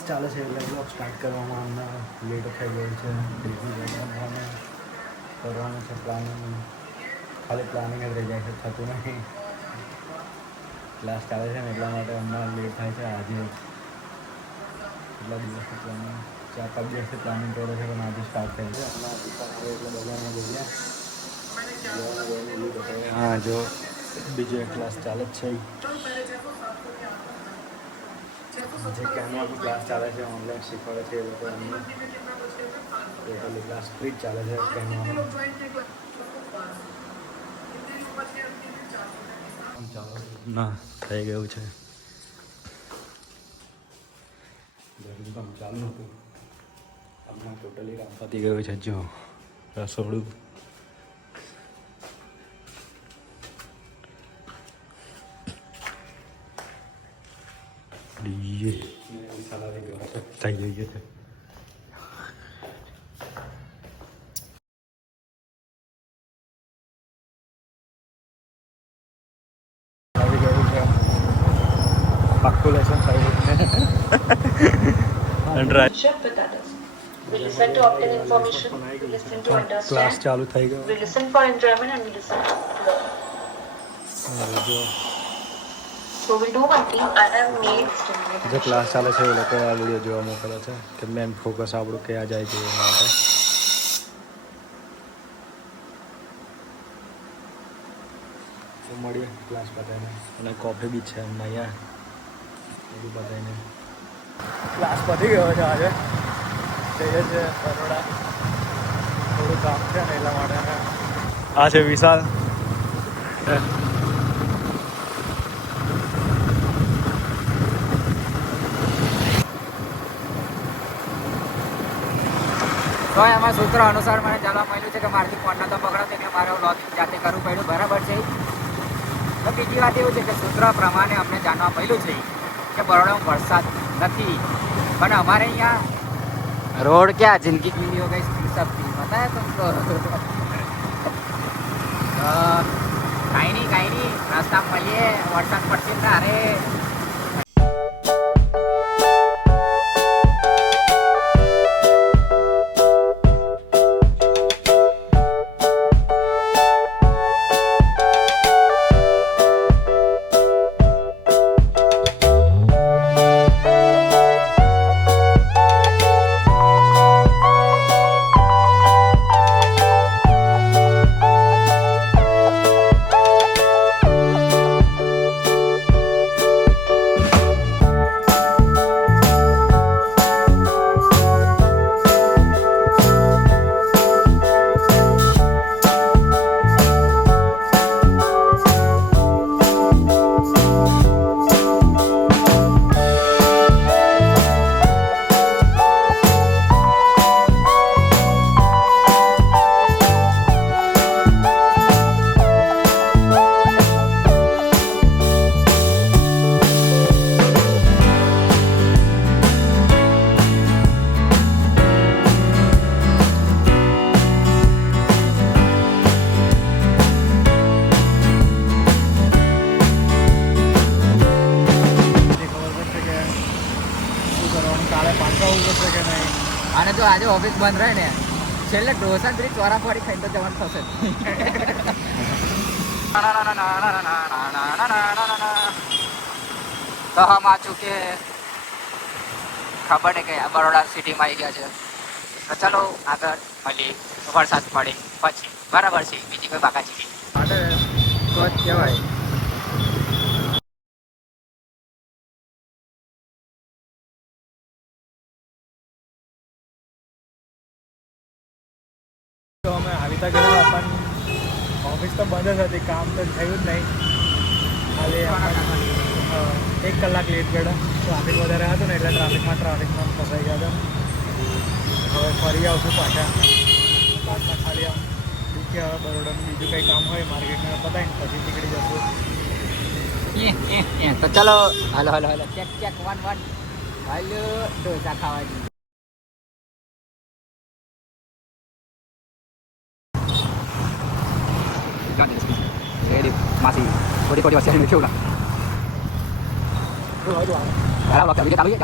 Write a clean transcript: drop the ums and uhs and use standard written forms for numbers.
Class ચાલે છે એટલે બ્લોગ સ્ટાર્ટ કરવામાં હમણાં લેટ થઈ ગયું છે. બીજી કરવાનું છે પ્લાનિંગ, ખાલી પ્લાનિંગ જ રહી જાય છે, થતું નહીં. ક્લાસ ચાલે છે ને એટલા માટે હમણાં લેટ થાય છે. આજે કેટલા દિવસથી પ્લાનિંગ, 4-5 દિવસથી પ્લાનિંગ કરે છે પણ આજે સ્ટાર્ટ થાય છે. હમણાં એટલે બધાને જોઈએ. હા જો બીજો એક ક્લાસ ચાલે જ છે. જે કેનવાનું ક્લાસ ચાલે છે ઓનલાઈન શીખવાડે છે એ લોકો એમનું ટોટલી ક્લાસ ફ્રી જ ચાલે છે કેનવાનું. ના થઈ ગયું છે. ઘરનું કામ ચાલુ હતું હમણાં ટોટલી કામ પતી ગયું છે. જો રસોડું, ડીજે ચલાવી ગયો છે, થઈ ગઈ છે. પાક્કું લેસન થઈ ક્લાસ ચાલુ થઈ ગયો. જે ક્લાસ ચાલે છે એ લોકો આ વિડીયો જોવા મોકલે છે કે મેન ફોકસ આપણું ક્યાં જાય છે એના માટે. તો મળીએ ક્લાસ પતાવીને, અને કોફી બી છે હમણાં અહીંયા બધું પતાવીને. ક્લાસ પતી ગયો છે. આજે જઈએ છે બરોડા, થોડું કામ છે ને એટલા માટે. આ છે વિશાલ. તો એમાં સૂત્ર અનુસાર મને જાણવા મળ્યું છે કે મારાથી ફોન નતો પકડાતો એટલે મારે લોગિન જાતે કરવું પડ્યું. બરાબર છે. તો બીજી વાત એવું છે કે સૂત્ર પ્રમાણે અમને જાણવા મળ્યું છે કે બરોડામાં વરસાદ નથી, પણ અમારે અહીંયા રોડ ક્યાં જિંદગી કી હો ગઈ સબથી બતાયા तुमको. કાંઈ નહીં રસ્તા મળીએ, વરસાદ પડશે ને. અરે અને જો આજે ઓફિસ બંધ રહે ને છેલ્લે ઢોસા ત્રી ચોરાફળી ખાઈને તો જવાનું થશે. તો હમ આ ચૂકે ખબર ને કે બરોડા સિટીમાં આવી ગયા છે. તો ચલો આગળ મળીએ વરસાદ પડે પછી. બરાબર છે. બીજી કોઈ બાકાજી માટે તો જ કહેવાય. તો અમે આવીતા ગયા પણ ઓફિસ તો બંધ જ હતી, કામ તો થયું જ નહીં. ખાલી 1 કલાક લેટ ગયો. ટ્રાફિક વધારે હતું ને એટલે ટ્રાફિકમાં ફસાઈ ગયા હતા. હવે ફરી આવશું પાછા બાદમાં. ખાલી આમ કે હવે બરોડાનું બીજું કંઈ કામ હોય માર્કેટમાં પતાવીને પછી નીકળી જશું. તો ચલો હલો ચેક 1 હાલો ઢોસા ખાવાની. masih kode-kode masih ada juga. Kalau kita tahu ya,